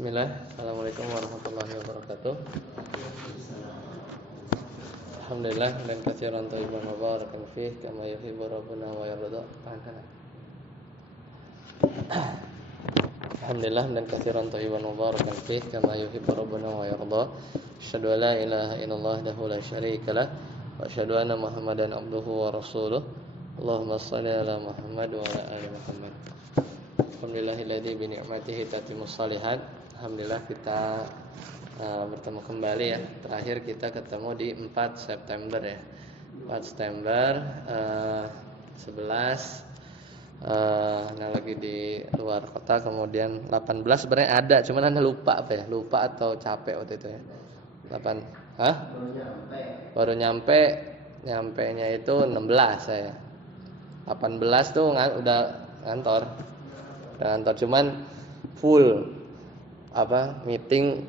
Bismillah. Assalamualaikum warahmatullahi wabarakatuh. Alhamdulillah dan katsiran thayyiban mubarakan fih kama yuhibbu rabbuna wa yarda. Alhamdulillah dan katsiran thayyiban mubarakan fih kama yuhibbu rabbuna wa yarda. Asyhadu an la ilaha illallah wahdahu la syarika lah wa asyhadu anna Muhammadan abduhu wa rasuluh. Allahumma shalli ala Muhammad wa ala ali Muhammad. Alhamdulillahilladzi bi ni'matihi tatimmus shalihat. Alhamdulillah kita bertemu kembali ya. Terakhir kita ketemu di 4 September ya. 4 September 11 nah lagi di luar kota, kemudian 18 sebenarnya ada, cuman Anda lupa apa ya? Lupa atau capek waktu itu ya. 8 Baru nyampe. Nyampenya itu 16 saya. 18 tuh udah kantor, cuman full meeting,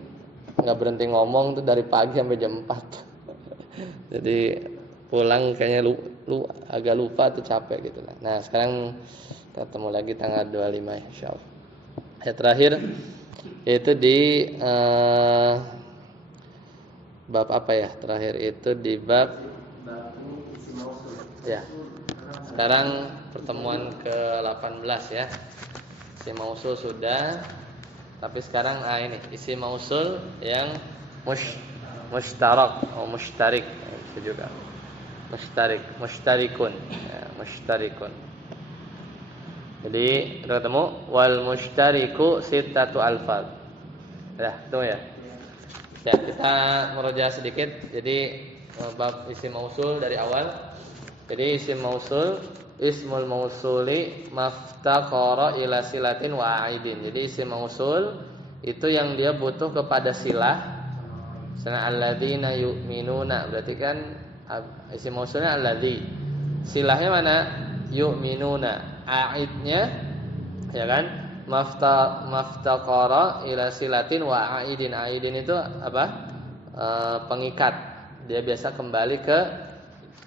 nggak berhenti ngomong tuh dari pagi sampai jam 4. Jadi pulang kayaknya lu agak lupa tuh, capek gitu lah. Nah sekarang ketemu lagi tanggal 25 insyaallah. Yang terakhir itu di bab apa ya? Terakhir itu di bab ya. Sekarang pertemuan ke-18 ya. Isim mausul sudah. Tapi sekarang ini isim mausul yang mushtarak atau mushtarik itu juga. Mushtarikun ya, mushtarikun. Jadi udah ketemu wal mushtariku sittatu alfaz. Ya, itu ya. Ya, kita merujuk sedikit. Jadi bab isim mausul dari awal. Jadi isim mausul ismul mausuli maftaqara ila silatin wa aidin. Jadi isim mausul itu yang dia butuh kepada silah. Misalnya alladzina yu'minuna, berarti kan isim mausulnya alladzi. Silahnya mana? Yu'minuna. Aidnya ya kan? Maftaqara ila silatin wa aidin. Aidin itu apa? Pengikat. Dia biasa kembali ke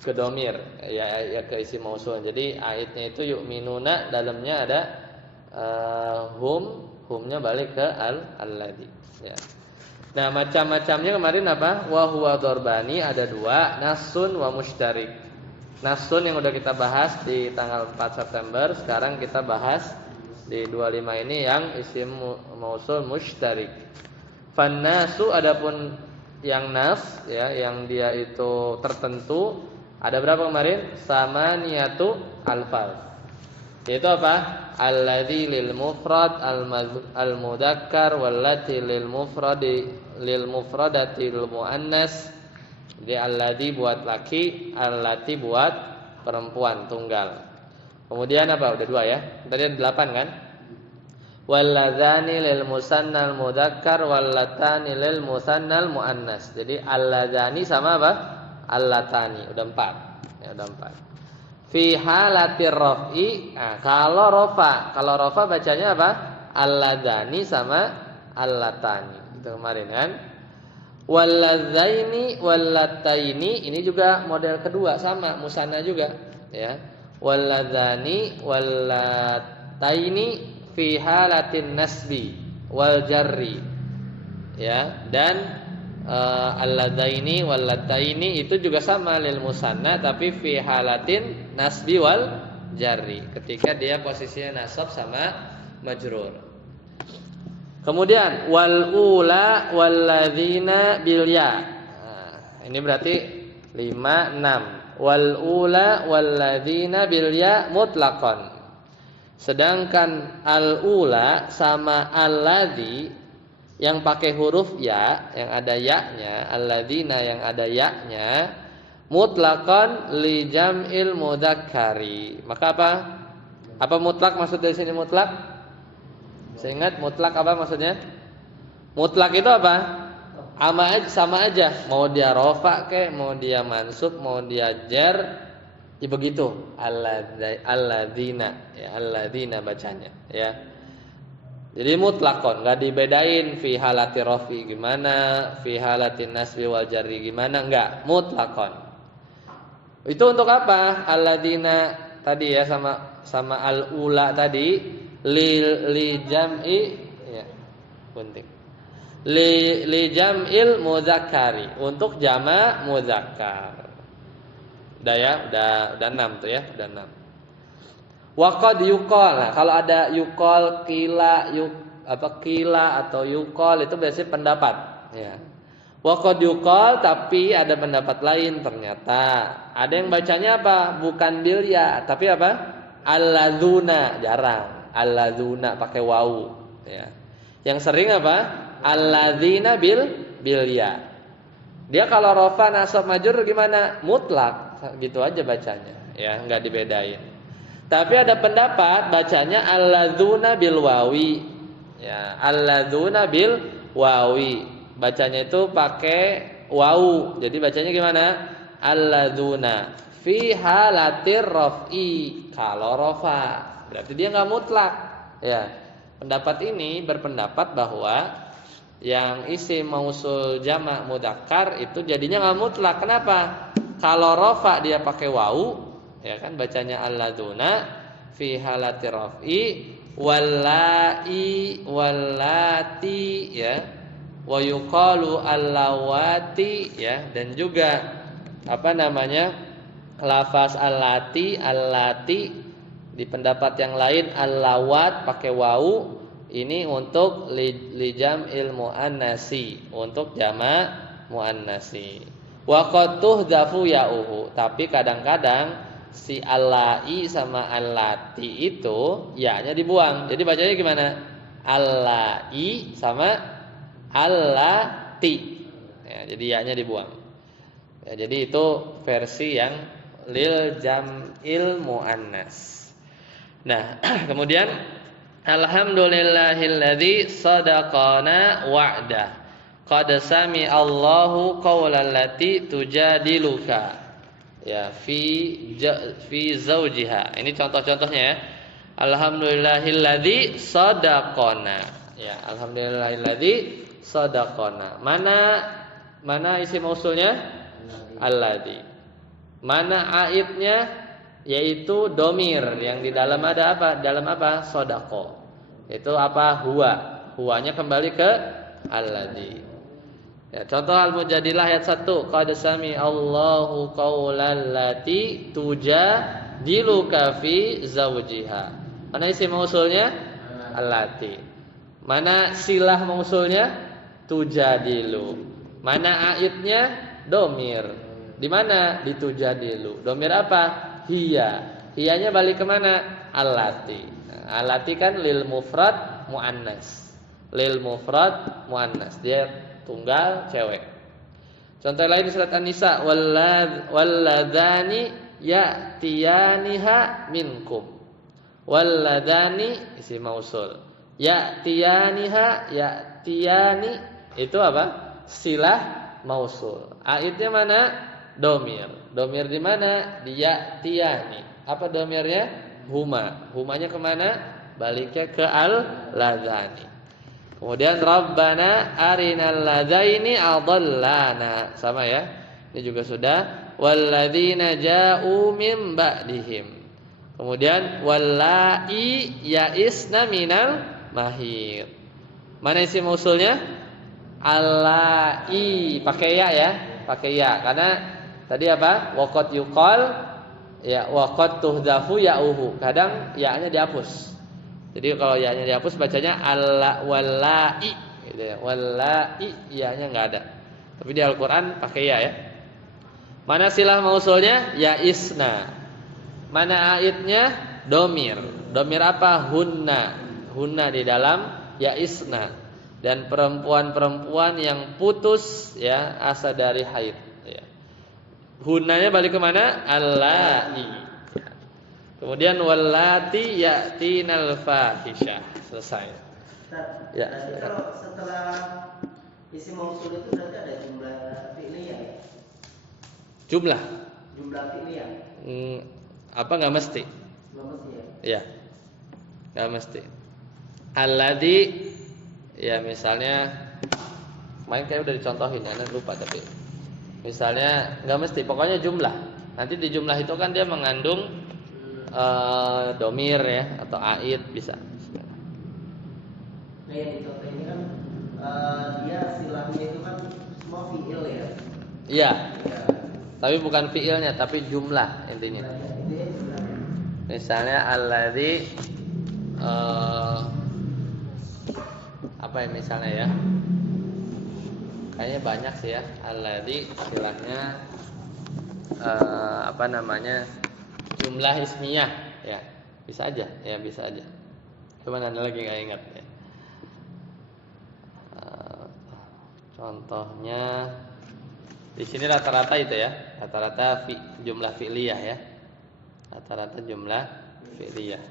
domir ya ke isim mausul. Jadi aidnya itu yu'minuna, dalamnya ada humnya balik ke alladzi ya. Nah, macam-macamnya kemarin apa? Wa huwa dharbani, ada 2, nasun wa mushtarik. Nasun yang udah kita bahas di tanggal 4 September, sekarang kita bahas di 25 ini yang isim mausul mushtarik. Fannasu, adapun yang nas ya, yang dia itu tertentu, ada berapa kemarin? Samaniyatu alfaz. Yaitu apa? Alladzi lil mufrad al mudzakkar wallati lil mufradati lil muannas. Jadi alladzi buat laki, allati buat perempuan tunggal. Kemudian apa? Udah 2 ya. Tadi ada 8 kan? Walladzani lil musannal mudzakkar wallatani lil musannal muannas. Jadi alladzani sama apa? Allatani, udah 4. Ya, udah 4. Fi halatir raf'i, nah, kalau rafa bacanya apa? Alladzani sama allatani. Itu kemarin kan? Walladzaini wallataini, ini juga model kedua, sama musanna juga, ya. Walladzani wallataini fi halatin nasbi wal jarri. Ya, dan alladzaini wallataini itu juga sama lil musanna, tapi fi halatin nasbi wal jarri, ketika dia posisinya nasab sama majrur. Kemudian wal ula walladzina bil ya. Ini berarti 5 6. Wal ula walladzina bil ya mutlaqan. Sedangkan al ula sama alladzi yang pakai huruf ya, yang ada ya-nya, alladzina yang ada ya-nya, mutlaqan li jam'il mudzakkari. Maka apa? Apa mutlak maksud dari sini mutlak? Saya ingat mutlak apa maksudnya? Mutlak itu apa? Sama aja, mau dia rafa kek, mau dia mansub, mau dia jar, ya begitu. Alladzina, ya alladzina bacanya, ya. Jadi mutlakon, enggak dibedain fi halati rafi gimana, fi halatin nasbi wal jarri gimana, enggak, mutlakon. Itu untuk apa? Alladzina tadi ya, sama al ula tadi li jam'i ya. Gunting. li jam'il mudzakkari, untuk jamak mudzakkar. Udah ya, udah 6 tuh ya, udah 6. Wa qad yuqal. Nah, kalau ada yuqal, qila atau yuqal itu biasanya pendapat, ya. Wa qad yuqal, tapi ada pendapat lain ternyata. Ada yang bacanya apa? Bukan bil ya, tapi apa? Alladzuna, jarang. Alladzuna pakai wawu, ya. Yang sering apa? Alladzina bil ya. Dia kalau rafa nasab majrur gimana? Mutlak, gitu aja bacanya, ya, enggak dibedain. Tapi ada pendapat bacanya alladzuna bil wawi. Ya, alladzuna bil wawi. Bacanya itu pakai wawu. Jadi bacanya gimana? Alladzuna fi halatir raf'i. Kalau rafa, berarti dia enggak mutlak, ya. Pendapat ini berpendapat bahwa yang isim mausul jamak mudzakkar itu jadinya enggak mutlak. Kenapa? Kalau rafa dia pakai wawu, ya kan, bacanya alladzuna fi halati raf'i wallati, ya, wa yuqalu allawati, ya, dan juga apa namanya, lafaz allati di pendapat yang lain allawat pakai wawu, ini untuk li jam'il muannasi, untuk jamak muannasi. Wa qad tuhdafu ya'uhu, tapi kadang-kadang si allai sama allati itu ya-nya dibuang. Jadi bacanya gimana? Allai sama allati. Ya, jadi ya-nya dibuang. Ya, jadi itu versi yang lil jam'il muannas. Nah, kemudian alhamdulillahilladzi sadaqana wa'dah. Qad sami Allahu qaulal lati tujadiluka, ya, fi zaujiha. Ini contoh-contohnya, ya. Alhamdulillahilladzi sadaqana. Ya, alhamdulillahilladzi sadaqana. Mana isim mausulnya? Alladzi. Mana aidnya? Yaitu domir yang di dalam ada apa? Dalam apa? Sodako. Itu apa? Huwa. Huwanya kembali ke alladzi. Ya, contoh Al-Mujadilah ayat 1. Qad sami Allahu qaulal lati tujadiluka fi zawjiha. Mana isim mausulnya? Allati. Mana silah mausulnya? Tujadilu. Mana aidnya? Domir. Di mana? Di tujadilu. Domir apa? Hiya. Hiyanya balik ke mana? Allati. Nah, allati kan lil mufrad muannas. Lil mufrad muannas. Dia tunggal cewek. Contoh lain di surat An-Nisa, walladzani ya'tiyaniha minkum. Walladzani isim mausul. Ya'tiyaniha, ya'tiyani itu apa? Silah mausul. Aidnya mana? Domir. Domir di mana? Di ya'tiyani. Apa domirnya? Huma. Humanya kemana? Baliknya ke al-ladzani. Kemudian Rabbana arinal ladzaini adallana. Sama ya. Ini juga sudah. Walladzina ja'u min ba'dihim. Kemudian wallai ya'isna minal mahir. Mana isim mausulnya? Allai. Pakai ya. Pakai ya. Karena tadi apa? Waqad yuqal, ya, waqad tuhdafu ya'uhu. Kadang ya-nya dihapus. Jadi kalau ya-nya dihapus bacanya alla wallai, gitu ya. Wallai ya-nya enggak ada. Tapi di Al-Qur'an pakai ya. Mana silah mausulnya? Ya isna. Mana aidnya? Domir. Domir apa? Hunna. Hunna di dalam ya isna. Dan perempuan-perempuan yang putus, ya, asa dari haid, ya. Hunnanya balik ke mana? Allai. Kemudian wallati ya'tinal fahisyah. Selesai. Ya. Berarti kalau setelah isim mausul itu berarti ada jumlah fi'liyah. Jumlah fi'liyah. Apa enggak mesti? Enggak mesti ya. Ya. Enggak mesti. Alladzi, ya, misalnya main kayak udah dicontohin, Anda lupa tapi. Misalnya enggak mesti, pokoknya jumlah. Nanti di jumlah itu kan dia mengandung domir, ya, atau aid bisa. Nah, yang dicontoh ini kan dia silahnya itu kan semua fiil ya. Iya. Ya. Tapi bukan fiilnya, tapi jumlah intinya. Intinya jumlah. Misalnya alladzi apa ya misalnya ya? Kayaknya banyak sih ya. Alladzi istilahnya apa namanya? Jumlah ismiyah ya. Bisa aja, ya bisa aja. Cuman ada lagi nggak ingat ya. Contohnya di sini rata-rata itu ya, rata-rata jumlah fi'liyah ya, rata-rata jumlah fi'liyah.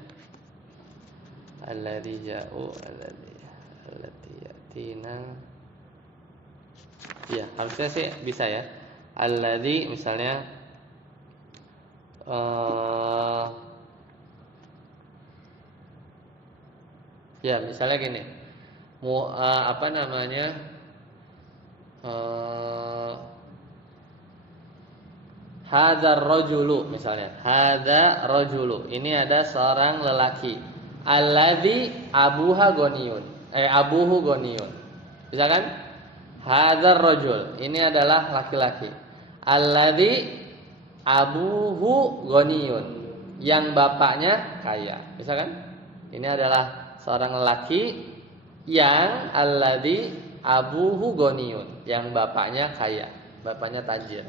Alladzi ja'u, allati yatina. Ya, harusnya sih bisa ya. Alladzi misalnya ya misalnya gini, apa namanya? Hadzal rajulu misalnya. Hadza rajulu. Ini ada seorang lelaki. Alladzi abuha ghaniyun. Abuhu ghaniyun. Bisa kan? Hadzal rajul. Ini adalah laki-laki. Alladzi abuhu ghaniyun. Yang bapaknya kaya. Bisa kan? Ini adalah seorang lelaki yang alladzi abuhu ghaniyun. Yang bapaknya kaya. Bapaknya tajir.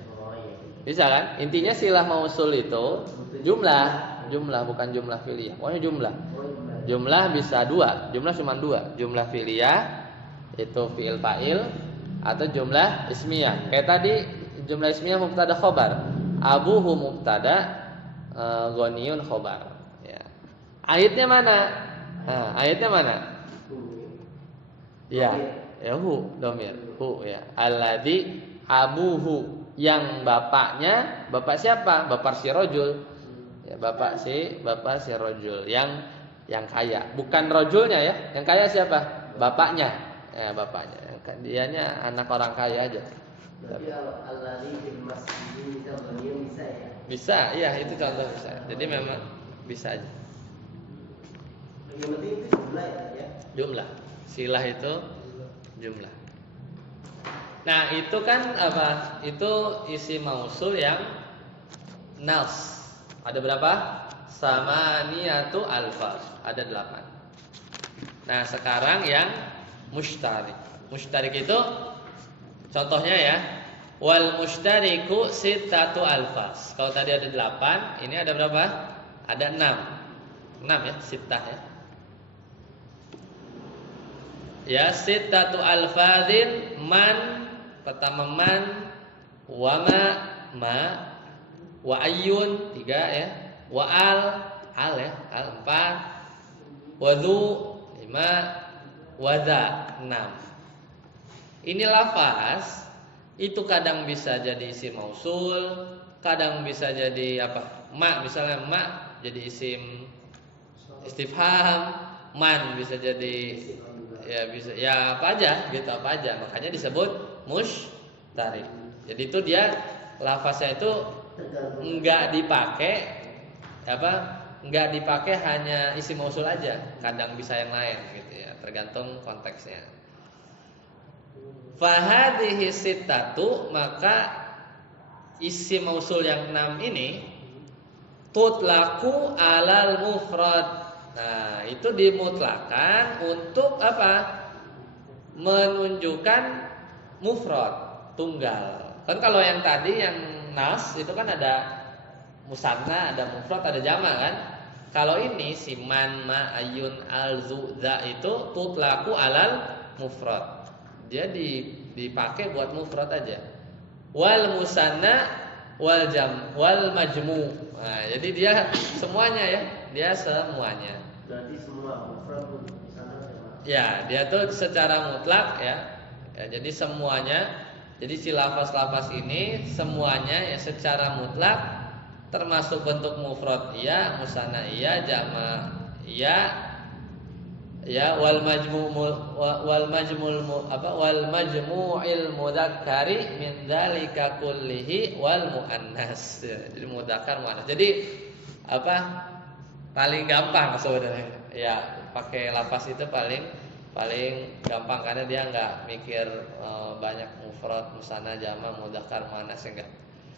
Bisa kan? Intinya silah mausul itu jumlah bukan jumlah fi'liyah. Pokoknya jumlah. Jumlah bisa dua, jumlah cuma dua. Jumlah fi'liyah itu fi'il fa'il atau jumlah ismiyah. Kayak tadi jumlah ismiyah mubtada khobar. Abuhu mubtada, ghaniyun khobar. Ya. Ayatnya mana? Ayatnya mana? Ya, hu domir, hu ya. Alladzi abuhu, yang bapaknya, bapak siapa? Bapak si rojul. Ya, bapak si rojul yang kaya. Bukan rojulnya ya. Yang kaya siapa? Bapaknya. Ya, bapaknya. Dianya anak orang kaya aja. Berarti kalau alladzi fil masjid bisa ya? Bisa, iya itu contoh bisa. Jadi memang bisa aja. Yang penting itu jumlah ya. Jumlah. Silah itu jumlah. Nah itu kan apa? Itu isi mausul yang nas. Ada berapa? Samaniyatu alfaz. Ada 8. Nah sekarang yang mushtarik. Mushtarik itu contohnya ya. Wal mushtariku sittatu alfaz. Kalau tadi ada 8, ini ada berapa? Ada 6. 6 ya, sittah ya. Ya sittatu alfazin man. Pertama man, wama, ma, wa ayyun 3 ya, wa al ya, al 4, wadhu 5, wadha 6. Ini lafaz itu kadang bisa jadi isim mausul, kadang bisa jadi apa? Ma misalnya ma jadi isim istifham, man bisa jadi ya bisa ya apa aja gitu, apa aja. Makanya disebut mushtarik. Jadi itu dia lafaznya itu enggak dipakai hanya isim mausul aja, kadang bisa yang lain gitu ya, tergantung konteksnya. Fahadhihi sittatu, maka isim mausul yang 6 ini tutlaku alal mufrad. Nah, itu dimutlakan untuk apa? Menunjukkan mufrad, tunggal. Kan kalau yang tadi yang nas itu kan ada musanna, ada mufrad, ada jama' kan? Kalau ini si man, ma, ayun, al, zu, za itu tutlaku alal mufrad. Dia dipakai buat mufrad aja. Wal musanna wal jam wal majmu. Nah, jadi dia semuanya ya, dia semuanya. Berarti semua mufrad di sana sama. Ya, dia tuh secara mutlak ya. Jadi semuanya, jadi si lafaz-lafaz ini semuanya ya secara mutlak, termasuk bentuk mufrad iya, musanna iya, jama iya, ya wal majmu'il mudzakkari min dzalika kullihi wal muannas. Jadi mudzakkar muannas. Jadi apa? Paling gampang sebenarnya. Ya, pakai lafaz itu paling paling gampang karena dia nggak mikir banyak mufrad, musanna, jama', mudzakkar, muannas enggak.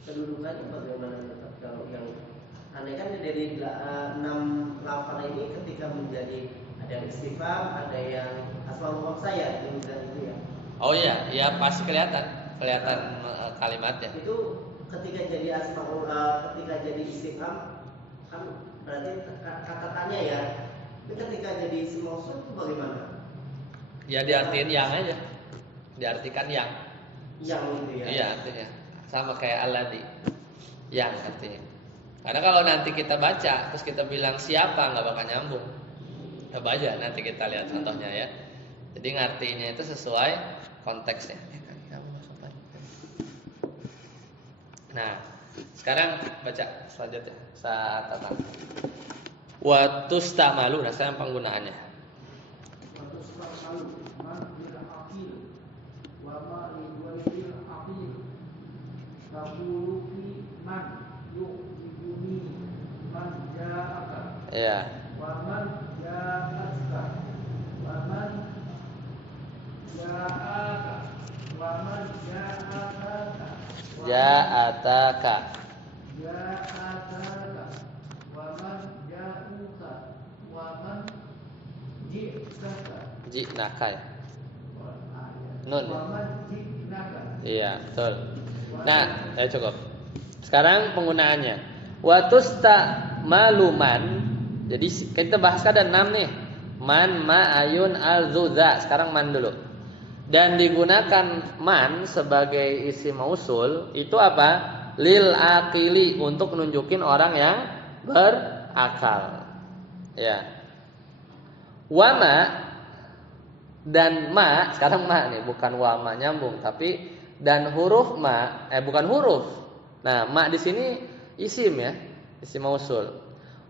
Kedudukannya bagaimana tetap kalau yang aneh kan dari 6 lafal ini ketika menjadi ada yang istifham, ada yang asmaul saya yang itu ya. Oh iya, ya pasti kelihatan kalimatnya. Itu ketika jadi asmaul ketika jadi istifham kan berarti kata tanya ya. Tapi ketika jadi isim mausul itu bagaimana? Ya diartiin yang aja. Diartikan yang. Yang gitu ya. Iya artinya. Sama kayak alladzi. Yang artinya. Karena kalau nanti kita baca terus kita bilang siapa nggak bakal nyambung. Coba aja nanti kita lihat contohnya ya. Jadi ngartinya itu sesuai konteksnya. Nah, sekarang baca selanjutnya. Saat datang. Wa tustamalu, nah sekarang penggunaannya. Wa tustamalu man bil aqil wa ma bil aqil. Taqulu fi man yu'jibuni man ja'aka. Iya. Wa man ja'aka. Wa man ja'aka. Wa man ja'aka. Ja'ataka. Ja'ataka. Wa man ja'uka. Wa man ji'taka. Ji'naka ya. Nun. Wa man ji'naka. Iya, betul. Nah, cukup. Sekarang penggunaannya. Wa tustamaluman. Jadi kita bahas ada 6 nih. Man, ma, ayun, al, zuza. Sekarang man dulu. Dan digunakan man sebagai isim mausul itu apa? Lil aqili, untuk nunjukin orang yang berakal. Ya. Wama dan ma, sekarang ma nih, bukan wama nyambung, tapi dan huruf ma, bukan huruf. Nah, ma di sini isim ya, isim mausul.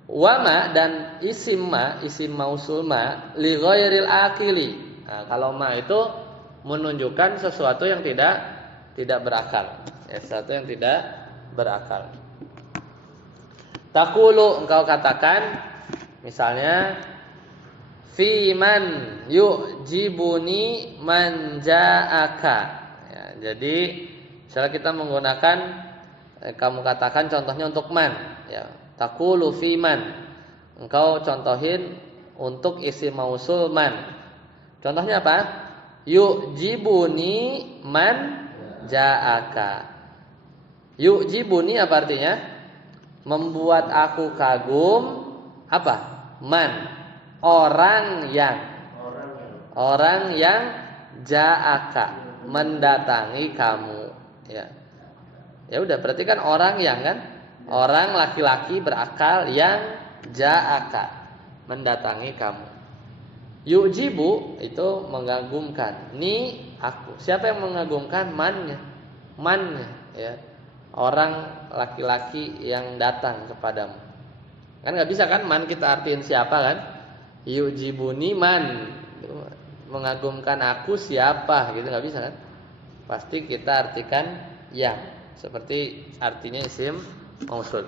Wama dan isim ma, isim mausul ma li ghairil aqili. Nah, kalau ma itu menunjukkan sesuatu yang tidak berakal, sesuatu yang tidak berakal. Taqulu, engkau katakan misalnya fi man yu'jibuni man ja'aka. Ya, jadi misalnya kita menggunakan kamu katakan contohnya untuk man ya. Taqulu fi man. Engkau contohin untuk isim mausul man. Contohnya apa? Yu'jibuni man ja'aka. Yu'jibuni apa artinya? Membuat aku kagum apa? Man, orang yang ja'aka, mendatangi kamu ya. Ya udah, berarti kan orang yang kan? Orang laki-laki berakal yang ja'aka, mendatangi kamu. Yu'jibu itu mengagumkan. Ni aku. Siapa yang mengagumkan? Mannya. Mannya ya. Orang laki-laki yang datang kepadamu. Kan enggak bisa kan man kita artiin siapa kan? Yu'jibuni man. Mengagumkan aku siapa gitu, enggak bisa kan? Pasti kita artikan yang. Seperti artinya isim mausul.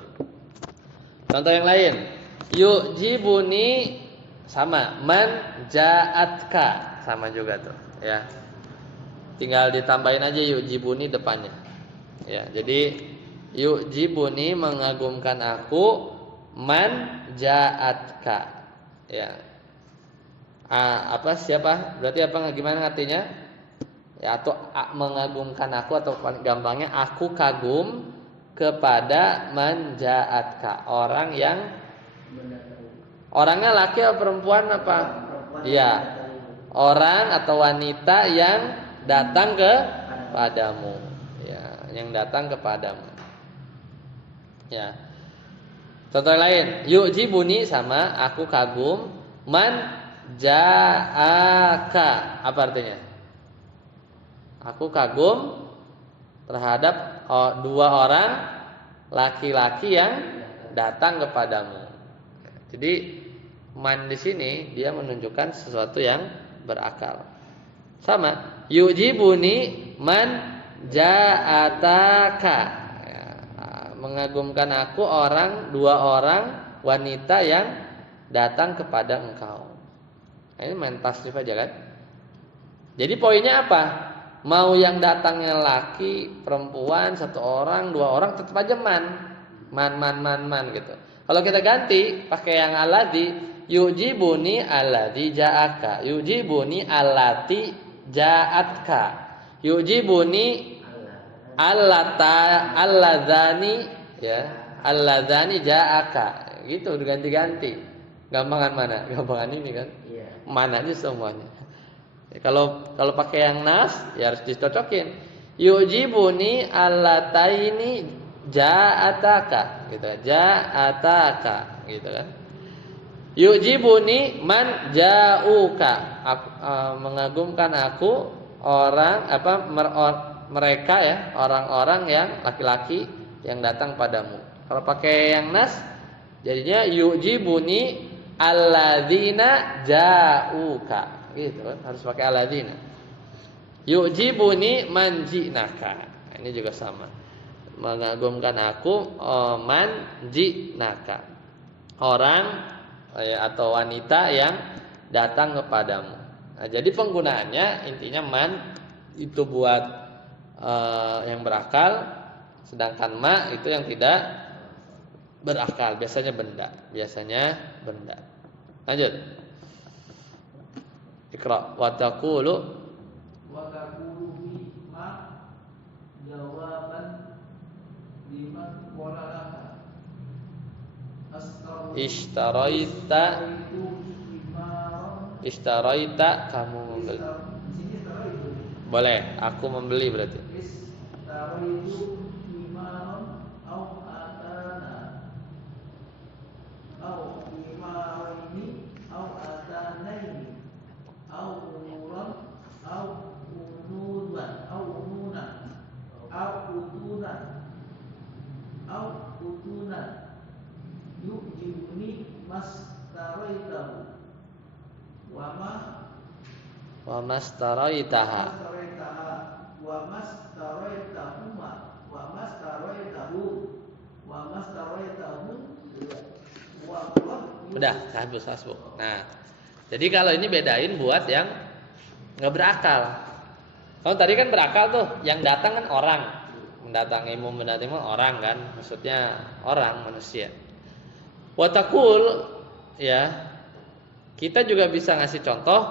Contoh yang lain. Yu'jibuni sama man ja'atka, sama juga tuh ya. Tinggal ditambahin aja yu'jibuni depannya. Ya, jadi yu'jibuni mengagumkan aku, man ja'atka. Ya. Siapa? Berarti apa gimana artinya? Ya, atau mengagumkan aku, atau gampangnya aku kagum kepada man ja'atka, orang yang orangnya laki atau perempuan apa? Iya. Orang atau wanita yang datang kepadamu. Ya, yang datang kepadamu. Ya. Contoh lain, yu'jibuni sama aku kagum, man ja'aka. Apa artinya? Aku kagum terhadap dua orang laki-laki yang datang kepadamu. Jadi man di sini dia menunjukkan sesuatu yang berakal. Sama, yu'jibuni man ja'ataka. Ya, mengagumkan aku dua orang wanita yang datang kepada engkau. Nah, ini main tasrif aja kan? Jadi poinnya apa? Mau yang datangnya laki, perempuan, 1 orang, 2 orang tetap aja man gitu. Kalau kita ganti pakai yang alladzi, yujibuni alladzi ja'aka, yujibuni allati ja'atka, yujibuni alladzani ya, alladzani ja'aka. Gitu diganti-ganti. Gampangan mana? Gampangan ini kan. Iya. Mana aja semuanya. Ya, kalau pakai yang nas ya harus dicocokin. Yujibuni allataini ja'ataka gitu. Ja'ataka gitu kan. Yujibuni man ja'uka. Mengagumkan aku orang mereka ya, orang-orang yang laki-laki yang datang padamu. Kalau pakai yang nas jadinya yujibuni alladzina ja'uka gitu kan, harus pakai alladzina. Yujibuni man ji'naka. Ini juga sama. Mengagumkan aku man ji'naka. Orang atau wanita yang datang kepadamu. Nah, jadi penggunaannya intinya man itu buat yang berakal, sedangkan ma itu yang tidak berakal, biasanya benda. Lanjut. Iqra wa taqulu fi ma jawaban liman qala laka Istaraita kamu membeli. Boleh, aku membeli berarti. Istaraitu imaron au atana au imaraini au atanaini au umuran au ununan au ununan au utunan au utunan yujibuni mastaraitahu wa mastaraitaha wa mastaraitahuma wa mastaraitahu wa mastaraitahu wa udah habis. Nah, jadi kalau ini bedain buat yang nggak berakal. Kalau tadi kan berakal tuh, yang datang kan orang, mendatangimu orang kan, maksudnya orang manusia. Watakul ya, kita juga bisa ngasih contoh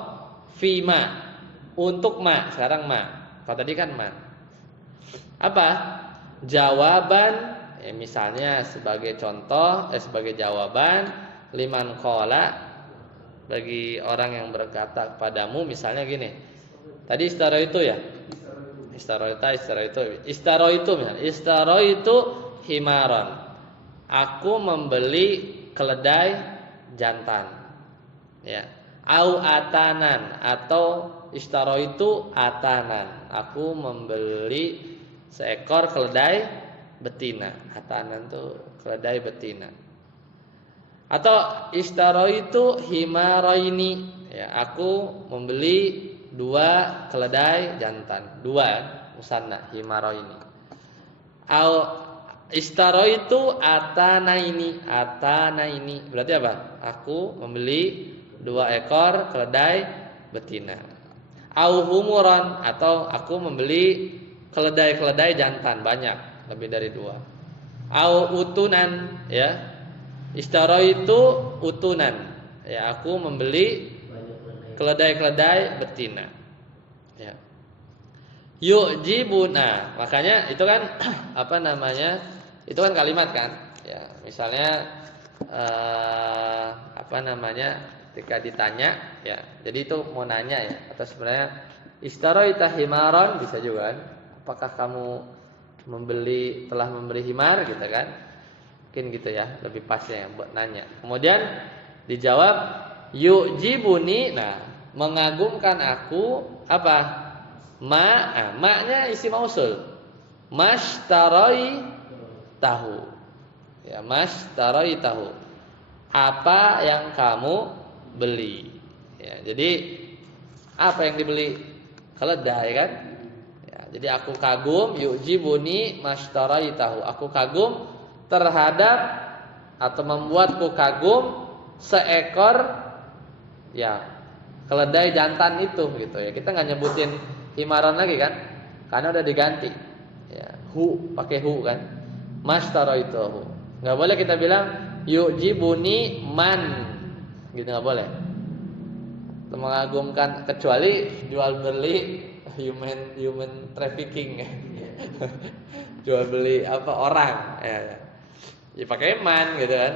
fima untuk ma. Sekarang ma. Kalau tadi kan ma. Apa? Jawaban ya, misalnya sebagai contoh sebagai jawaban liman qala, bagi orang yang berkata kepadamu, misalnya gini. Tadi istaro itu ya. Istaro itu himaran. Aku membeli keledai jantan. Ya. Au atanan, atau istaro itu atanan. Aku membeli seekor keledai betina. Atanan tuh keledai betina. Atau istaro itu himaraini. Ya, aku membeli 2 keledai jantan. 2 musanna himaraini. Au istaro itu atanaini. Atanaini berarti apa? Aku membeli 2 ekor keledai betina. Au humuran, atau aku membeli keledai jantan banyak, lebih dari 2. Au utunan ya. Istara itu utunan. Ya, aku membeli keledai betina. Ya. Yu'jibuna. Makanya itu kan apa namanya? Itu kan kalimat kan? Ya, misalnya apa namanya? Ketika ditanya ya. Jadi itu mau nanya ya, atau sebenarnya istaraita himaron bisa juga kan? Apakah kamu telah memberi himar gitu kan? Mungkin gitu ya, lebih pasnya ya, buat nanya. Kemudian dijawab yu'jibuni. Nah, mengagumkan aku apa? Ma-nya isi mausul. Mashtarai tahu. Ya, mashtarai tahu. Apa yang kamu beli? Ya, jadi apa yang dibeli? Keledai kan? Ya, jadi aku kagum, yu'jibuni mashtarai tahu. Aku kagum terhadap atau membuatku kagum seekor ya keledai jantan itu gitu ya. Kita nggak nyebutin himaron lagi kan? Karena udah diganti. Ya, hu pakai hu kan. Mashtaroituhu. Nggak boleh kita bilang yu'jibuni man. Gitu nggak boleh. Mengagumkan kecuali jual beli human trafficking. Jual beli apa orang ya. Ya pakai man gitu kan.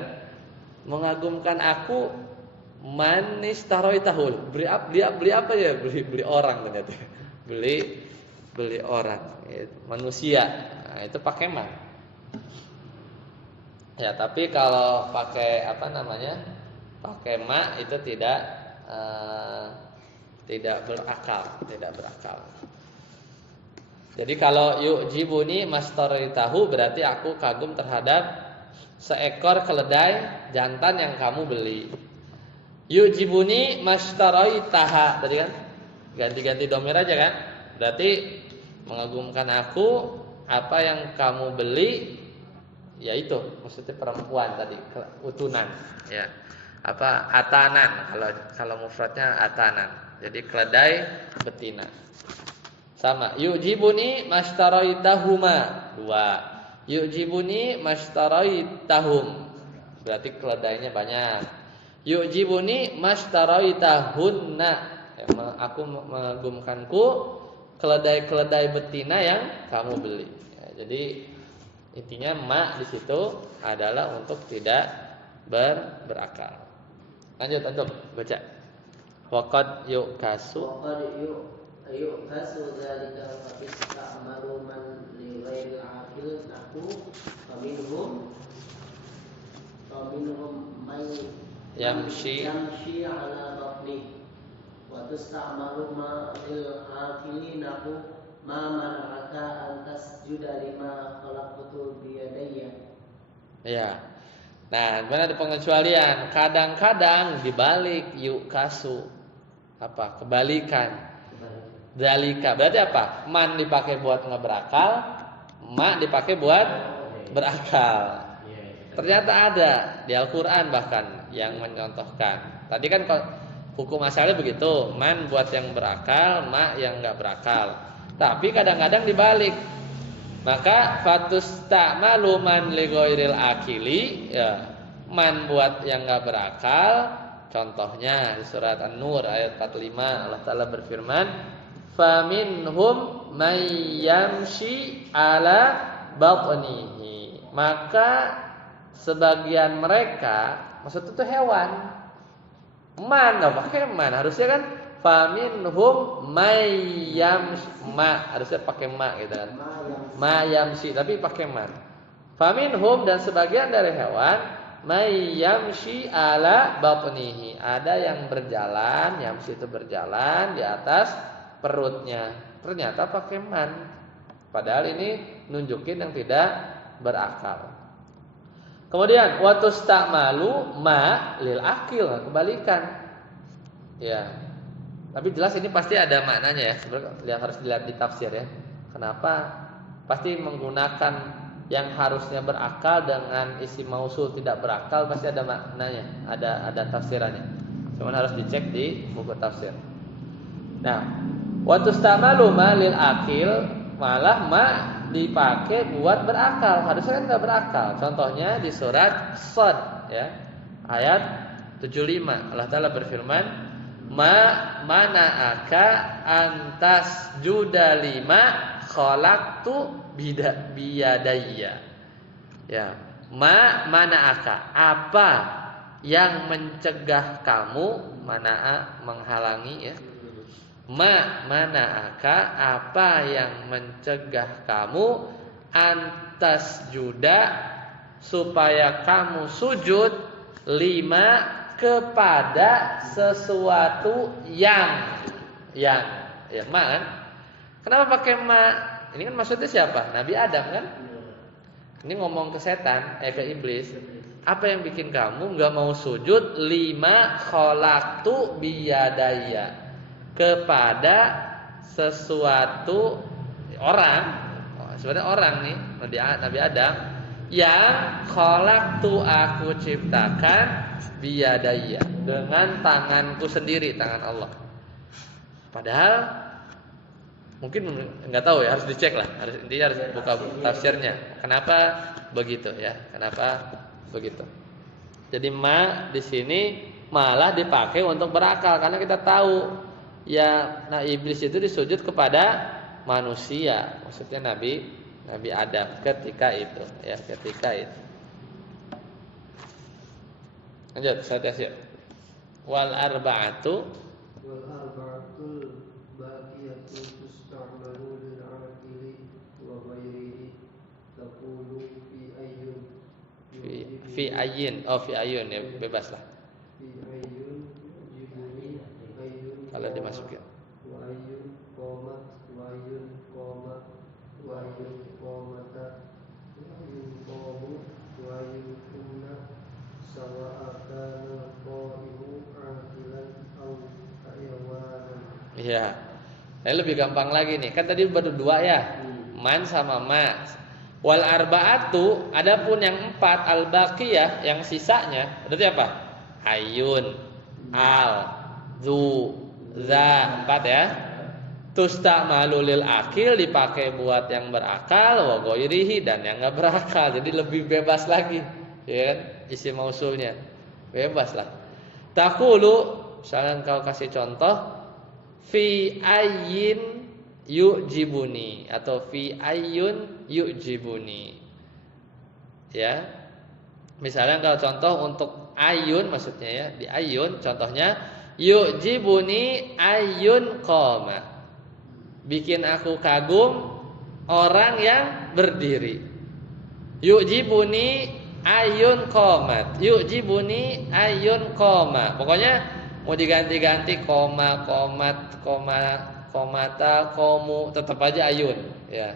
Mengagumkan aku manis taroitahul. Beli apa ya? Beli orang ternyata. Beli orang, ya, manusia. Nah, itu pakai man. Ya, tapi kalau pakai apa namanya? Pakai ma itu tidak berakal. Jadi kalau yu'jibuni mastaritahu berarti aku kagum terhadap seekor keledai jantan yang kamu beli. Yu'jibuni mastaraitaha tadi kan ganti-ganti domir aja kan? Berarti mengagumkan aku apa yang kamu beli yaitu maksudnya perempuan tadi utunan ya. Apa atanan kalau mufradnya atanan. Jadi keledai betina. Sama yu'jibuni mashtaraitahuma 2. Yu'jibuni mashtaraitahum berarti keledainya banyak. Yu'jibuni mashtaraitahunna ya, aku mengagumkanku keledai-keledai betina yang kamu beli. Ya, jadi intinya ma di situ adalah untuk tidak berakal. Lanjut antum baca. Waqad yukasu. Waqad yukasu dzalika fa ista'malu man li ghairi aqil naku faminhum may yamshi ala batni wa tusta'malu ma lil aqili naku ma mana'aka an tasjuda lima khalaqtu bi yadayya. Ya. Nah, mana ada pengecualian? Kadang-kadang dibalik yuk kasu. Apa? Kebalikan. Dalika berarti apa? Man dipakai buat nggak berakal, ma dipakai buat berakal. Ternyata ada di Al-Qur'an bahkan yang mencontohkan. Tadi kan hukum asalnya begitu, man buat yang berakal, ma yang nggak berakal. Tapi kadang-kadang dibalik. Maka fatusta'malu man li ghairil akili ya, man buat yang enggak berakal. Contohnya di surat An-Nur ayat 45 Allah Taala berfirman, "Faminhum may yamshi ala batnihi." Maka sebagian mereka, maksud itu hewan. Man, enggak pakai man, harusnya kan faminhum may yamshi, ma harusnya pakai ma gitu kan. Ma yamshi tapi pakai man. Faminhum dan sebagian dari hewan may yamshi ala batnihi. Ada yang berjalan, yamshi itu berjalan di atas perutnya. Ternyata pakai man. Padahal ini nunjukin yang tidak berakal. Kemudian watusta'malu ma lil akil, kebalikan. Ya. Tapi jelas ini pasti ada maknanya ya. Sebenarnya harus dilihat di tafsir ya. Kenapa? Pasti menggunakan yang harusnya berakal dengan isim mausul tidak berakal pasti ada maknanya, ada tafsirannya. Cuman harus dicek di buku tafsir. Nah, wa tustamalu ma lil akil, malah ma dipakai buat berakal. Harusnya kan enggak berakal. Contohnya di surat Shad ya. Ayat 75 Allah Taala berfirman, "Ma mana'aka antas juda lima khalaqtu biyadayya." Ya, mana'aka, apa yang mencegah kamu, mana'a menghalangi ya. Mana'aka, apa yang mencegah kamu antas juda supaya kamu sujud lima kepada sesuatu yang ya ma kan? Kenapa pakai ma? Ini kan maksudnya siapa? Nabi Adam kan? Ini ngomong ke setan, ke iblis. Apa yang bikin kamu nggak mau sujud lima khalaqtu biyadaya kepada sesuatu orang? Sebenarnya orang nih, Nabi Adam yang khalaqtu aku ciptakan biyadaya, dengan tanganku sendiri, tangan Allah. Padahal mungkin nggak tahu ya, harus dicek lah, intinya harus buka tafsirnya. Kenapa begitu ya? Kenapa begitu? Jadi ma di sini malah dipakai untuk berakal, karena kita tahu ya, nah iblis itu disujud kepada manusia, maksudnya Nabi Adam ketika itu ya, ketika itu. Lanjut, saya tes ya. Wal arba'atul baqiyatu tusta'malu lil 'aqili wa ghairihi taqulu fi ayyin ya, bebas lah. Fi ayyun jibuni ayyun Kalau dimasukin wa ayyun qomat wa ayyun qomat wa ayyun qomata wa ayyun qomu wa ayyun kunna sawa'akana qaimu aqilan aw hayawanan. iya. Lebih gampang lagi nih, kan tadi baru dua ya, man sama ma. Wal arba'atu, adapun yang empat, al baqiyah, yang sisanya berarti apa? Ayun, al, zu, za, empat ya. Tusta'malu lil akil, dipakai buat yang berakal, wa ghairihi, dan yang enggak berakal. Jadi lebih bebas lagi, ya kan? Isi mausulnya bebas lah. Taqulu, misalnya kau kasih contoh, fi ayyin yu'jibuni atau fi ayyun yu'jibuni. Ya. Misalnya kalau contoh untuk ayun, maksudnya ya, di ayun contohnya yu'jibuni ayyun qoma. Bikin aku kagum orang yang berdiri. Yu'jibuni ayyun qomat. Yu'jibuni ayyun qoma. Pokoknya mau diganti-ganti koma, komat, komata, komu, tetap aja ayun ya.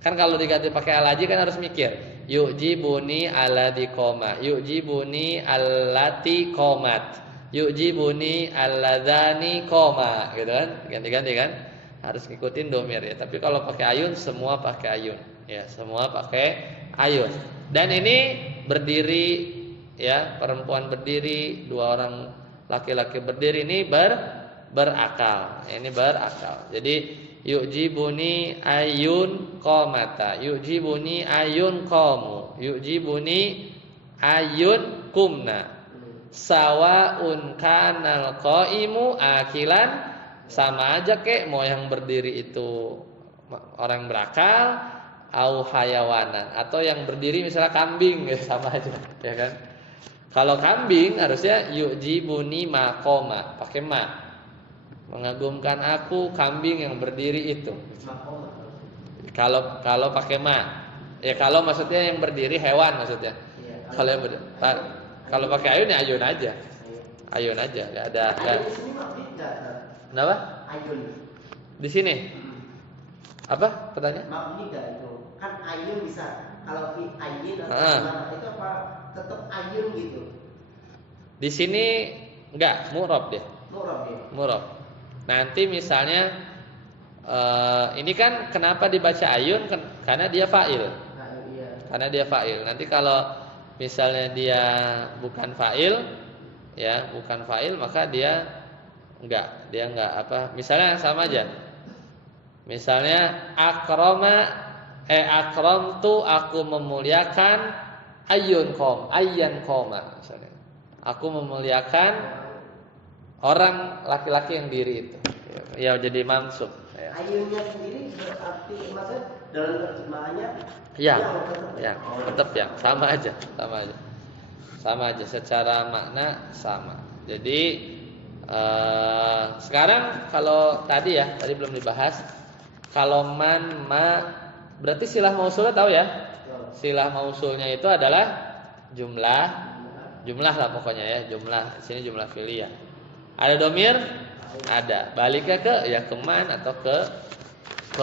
Kan kalau diganti pakai alaji kan harus mikir. Yu'jibuni alladhi koma, yu'jibuni allati komat, yu'jibuni alladzani koma, gitu kan? Ganti-ganti kan? Harus ngikutin domir ya. Tapi kalau pakai ayun, semua pakai ayun ya, semua pakai ayun. Dan ini berdiri ya, perempuan berdiri, dua orang laki-laki berdiri, ini berakal. Ini berakal. Jadi yu'jibuni ayun qomata, yu'jibuni ayun qomu, yu'jibuni ayun kumna. Sawaun kanal qaimu akilan, sama aja kek mau yang berdiri itu orang berakal au hayawanan, atau yang berdiri misalnya kambing, ya sama aja ya kan. Kalau kambing harusnya yu'jibuni maqoma, pakai ma. Mengagumkan aku kambing yang berdiri itu. Kalau pakai ma. Ya kalau maksudnya yang berdiri hewan maksudnya. Kalau yang kalau pakai ayun ya ayun aja. Ayun aja, enggak ada. Ayun di sini maksudnya Kenapa? ayun. Di sini. Apa pertanyaan? Mabni enggak itu? Kan ayun bisa. Kalau fi ayun atau gimana itu apa tetap ayun gitu. Di sini enggak, mu'rab dia. Mu'rab ya. Mu'rab. Nanti misalnya ini kan kenapa dibaca ayun? Karena dia fa'il. Nah, iya. Karena dia fa'il. Nanti kalau misalnya dia bukan fa'il, ya, bukan fa'il, maka dia enggak apa? Misalnya sama aja. Misalnya akramtu, aku memuliakan ayyan qoma misalnya. Aku memuliakan orang laki-laki yang diri itu. Ya jadi mansub ya. Ayunnya sendiri berarti maksudnya dalam terjemahannya Ya, tetap ya, sama aja. Sama aja secara makna sama. Jadi sekarang kalau tadi belum dibahas. Kalau man, ma, berarti silah mausulnya tahu ya? Silah mausulnya itu adalah jumlah lah pokoknya ya, jumlah. Di sini jumlah fi'liyah. Ada domir? Ada. Baliknya ke man atau ke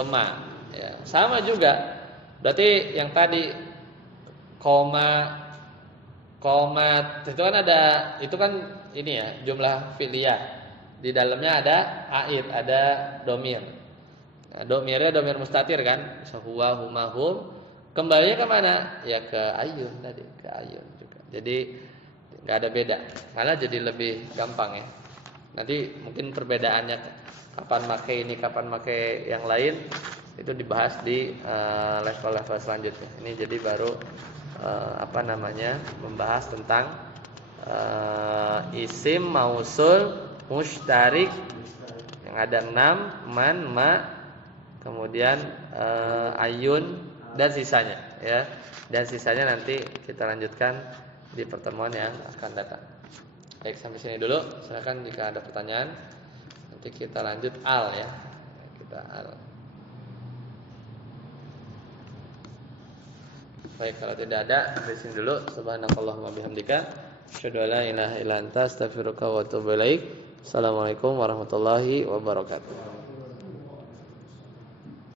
ma. Ya, sama juga. Berarti yang tadi komat itu kan ada, itu kan ini ya, jumlah fi'liyah. Di dalamnya ada aid, ada domir. Nah, domirnya domir mustatir kan, huwa, huma, hum. Kembalinya ke mana? Ya ke ayun tadi, ke ayun juga. Jadi nggak ada beda. Karena jadi lebih gampang ya. Nanti mungkin perbedaannya kapan pakai ini, kapan pakai yang lain itu dibahas di level-level selanjutnya. Ini jadi baru membahas tentang isim mausul mustarik yang ada 6, man, ma, kemudian ayun dan sisanya ya. Dan sisanya nanti kita lanjutkan di pertemuan yang akan datang. Baik, sampai sini dulu. Silakan jika ada pertanyaan. Nanti kita lanjut al ya. Kita al. Baik, kalau tidak ada, sampai sini dulu. Subhanakallahumma bihamdika, asyhadu an la ilaha illa anta, astaghfiruka wa atubu ilaik. Assalamualaikum warahmatullahi wabarakatuh.